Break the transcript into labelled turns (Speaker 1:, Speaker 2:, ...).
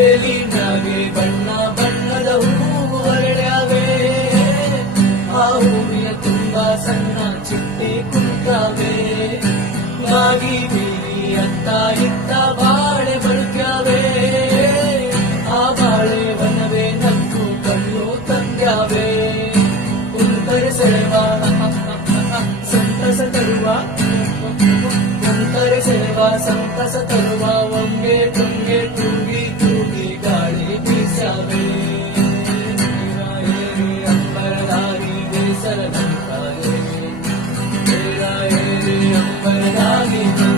Speaker 1: ಅರಳಿ ನಾಗೆ ಬಣ್ಣ ಬಣ್ಣದ ಹೂವು ಆ ಹೂವಿನ ತುಂಬಾ ಸಣ್ಣ ಚಿಟ್ಟೆ ಕುಂತಾವೆ ನಾಗಿ ಬೀರಿ ಅತ್ತ ಬಾಳೆ ಬಳುಕ್ಯಾವೆ. ಆ ಬಾಳೆ ವನವೇ ನಕ್ಕು ಕಲ್ಲು ತಂದ್ಯಾವೆ. ಕುಂತರ ಸೆಳೆವ, ಸಂತಸ ತರುವ. ಕುಂತರ ಸೆಳೆವ, ಸಂತಸ ತರುವ. You.